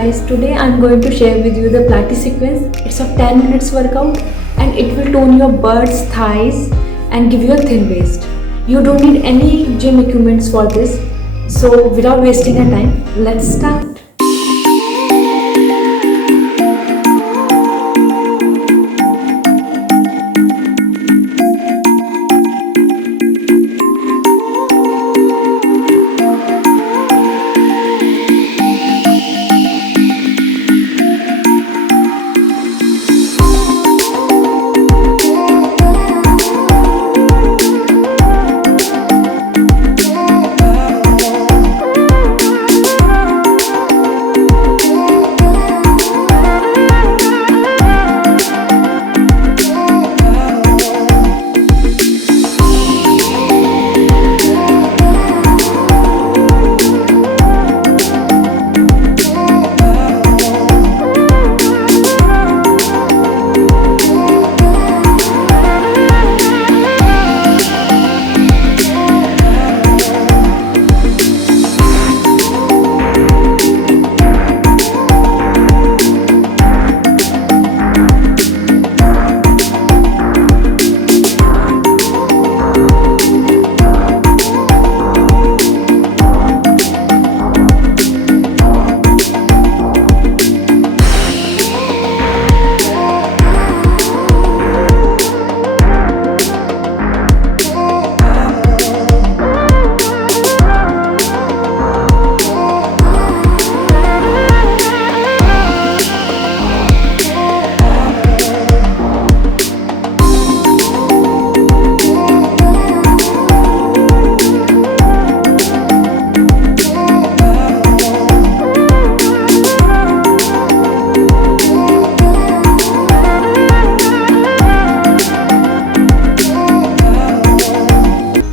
guys, today I'm going to share with you the Pilates sequence. It's a 10 minutes workout and it will tone your butt's, thighs and give you a thin waist. You don't need any gym equipments for this. So without wasting our time, let's start.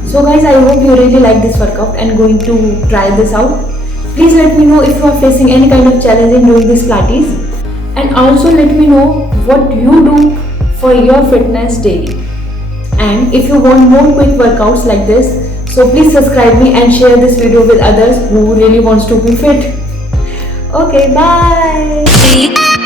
So guys, I hope you really like this workout and going to try this out. Please let me know if you are facing any kind of challenge in doing this Pilates, and also let me know what you do for your fitness daily. And if you want more quick workouts like this, so please subscribe me and share this video with others who really wants to be fit. Okay, bye.